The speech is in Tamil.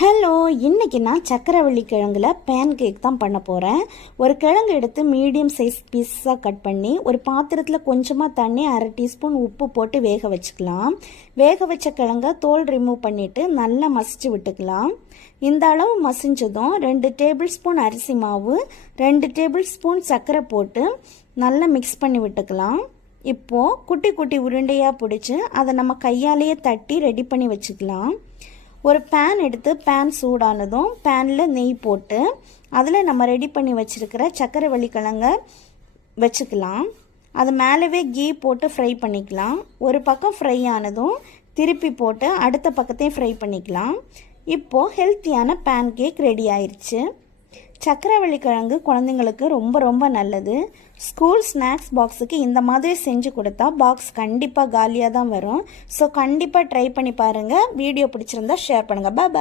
ஹலோ, இன்றைக்கி நான் சக்கரவள்ளி கிழங்குல பேன் கேக் தான் பண்ண போகிறேன். ஒரு கிழங்கு எடுத்து மீடியம் சைஸ் பீஸாக கட் பண்ணி ஒரு பாத்திரத்தில் கொஞ்சமாக தண்ணி 1/2 டீஸ்பூன் உப்பு போட்டு வேக வச்சுக்கலாம். வேக வச்ச கிழங்க தோல் ரிமூவ் பண்ணிவிட்டு நல்லா மசிச்சு விட்டுக்கலாம். இந்த அளவு மசிஞ்சதும் 2 டேபிள் ஸ்பூன் அரிசி மாவு, 2 டேபிள் ஸ்பூன் சர்க்கரை போட்டு நல்லா மிக்ஸ் பண்ணி விட்டுக்கலாம். இப்போது குட்டி குட்டி உருண்டையாக பிடிச்சி அதை நம்ம கையாலேயே தட்டி ரெடி பண்ணி வச்சுக்கலாம். ஒரு பேன் எடுத்து பேன் சூடானதும் பேனில் நெய் போட்டு அதில் நம்ம ரெடி பண்ணி வச்சுருக்கிற சக்கரவள்ளி கிழங்க வச்சுக்கலாம். அது மேலவே கீ போட்டு ஃப்ரை பண்ணிக்கலாம். ஒரு பக்கம் ஃப்ரை ஆனதும் திருப்பி போட்டு அடுத்த பக்கத்தையும் ஃப்ரை பண்ணிக்கலாம். இப்போது ஹெல்த்தியான பேன் கேக் ரெடி ஆயிடுச்சு. சக்கரவள்ளி கிழங்கு குழந்தைங்களுக்கு ரொம்ப ரொம்ப நல்லது. ஸ்கூல் ஸ்நாக்ஸ் பாக்ஸுக்கு இந்த மாதிரி செஞ்சு கொடுத்தா பாக்ஸ் கண்டிப்பாக காலியாக தான் வரும். ஸோ கண்டிப்பாக ட்ரை பண்ணி பாருங்கள். வீடியோ பிடிச்சிருந்தா ஷேர் பண்ணுங்கள். பாய்.